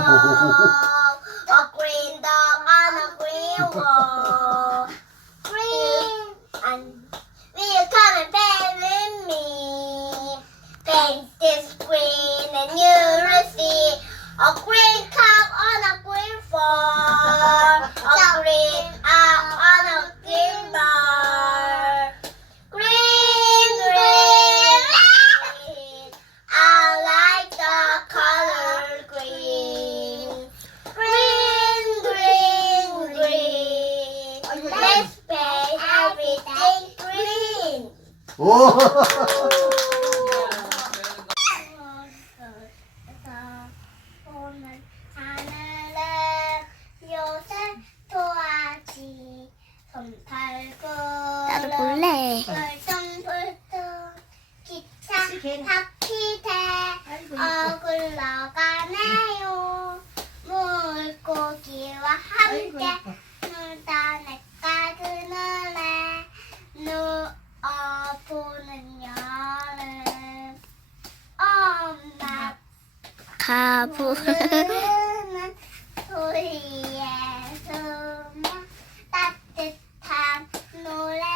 ¡Oh! 오늘 하늘은 요새 도화지 손팔고 나도 볼래. 벌성벌성 기차 탑 바보.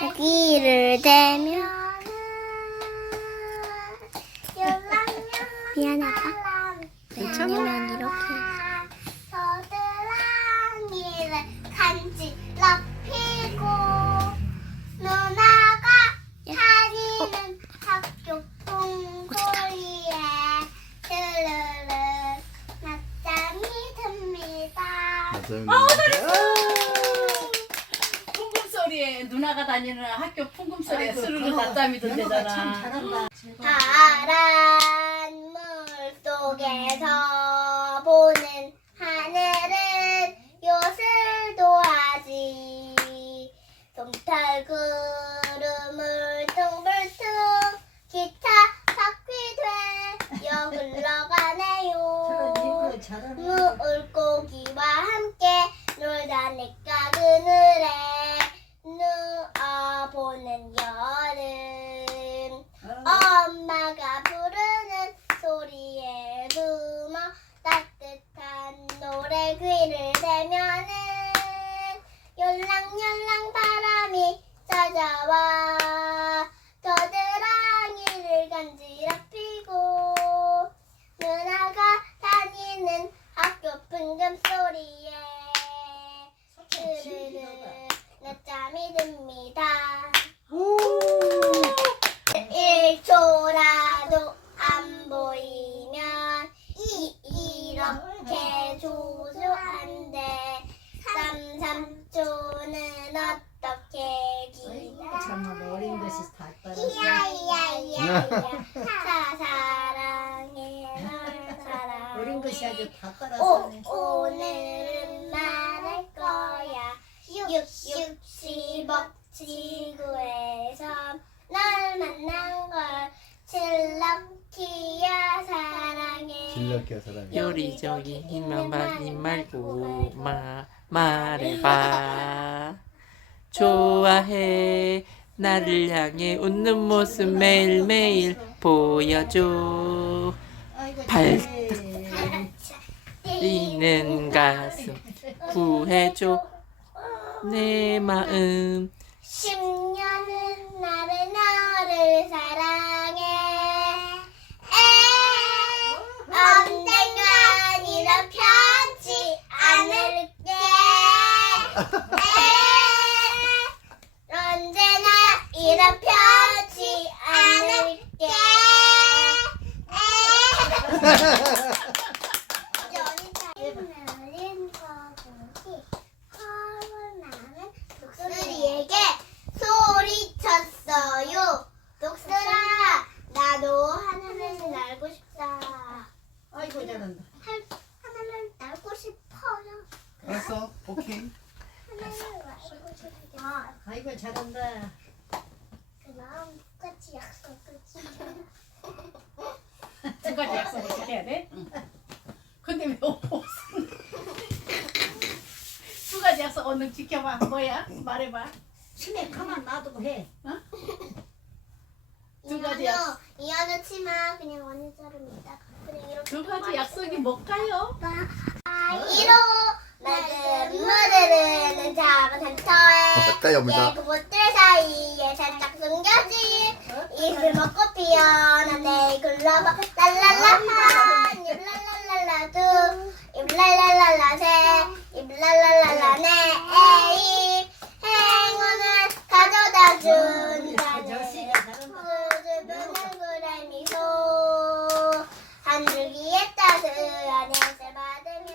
고기를 대며 미안하다. 왜냐면 이렇게. 아, 풍금소리에 누나가 다니는 학교 풍금소리에 아이고, 스르르 그거, 낮잠이 연어가 참 든대잖아. 다+ 파란 물 속에서 보는 하늘은 요술 도하지. 솜털 구름을 둥불퉁 기타 바퀴 되어 흘러가네요. 물고기 대면은 열랑열랑 바람이 찾아와. 겨드랑이를 간지럽히고 누나가 다니는 학교 풍금 소리에 스르르 늦잠이 듭니다 1초라도 안 보이면 이, 이렇게 조조한데 3, 3초는 어떻게 기다 정말 어린 것이 다 떨어져. 이야이야이야이야 사 사랑해 널 사랑해. 어린 것이 아주 다 오. 오늘은 말할 거야. 육육 십억 지구에서 널 만난 걸 칠럭키야 사랑해. 요리조리 힘만 많이 말고 마 말해봐. 좋아해 나를 향해 웃는 모습 매일매일 보여줘 아이고, 발- 잘해. 뛰는 가슴 구해줘 내 마음 10년은 나를 너를 사랑해 에 언젠간 이런 편지 않을게 에 언제나 이런 편지 않을게 에 거북이 녹슬이에게 소리쳤어요. 녹슬아, 나도 하늘을 날고 싶다. 아이고 잘한다. 할- 하늘을 날고 싶어요. 알았어. 오케이. 하늘을 날고 싶다. 아이고 잘한다. 그럼 끝이 약속 끝이. 두 가지 약속을 지켜야 돼? 근데 왜? 두 가지 약속 오늘 지켜봐. 뭐야? 말해봐. 치매 가만 놔두고 해. 두 가지 이현우, 이현우 치마 그냥 그냥 이렇게 두 가지 약속이 뭘까요? 아이로 맑은 물을 작은 산터에 맞다, 여보다. 예쁘꽃들 사이에 살짝 숨겨진 잎을 먹고 피어난 내 글러버 랄랄라하 입랄랄랄라 두 입랄랄랄라 세입 랄랄랄라 네입 행운을 가져다. 수줍은 얼굴에 미소. 한 줄기의 따스한 햇살 받으며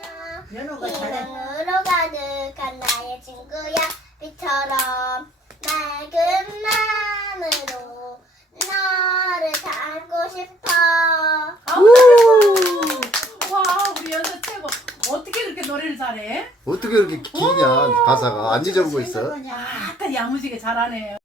연호가 잘해. 희망으로 가득한 나의 친구야. 빛처럼 맑은 마음으로 너를 닮고 싶어 아우 와 우리 연서 최고. 어떻게 그렇게 노래를 잘해? 어떻게 이렇게 기냐 가사가 안 잊어보고 있어. 약간 야무지게 잘하네요.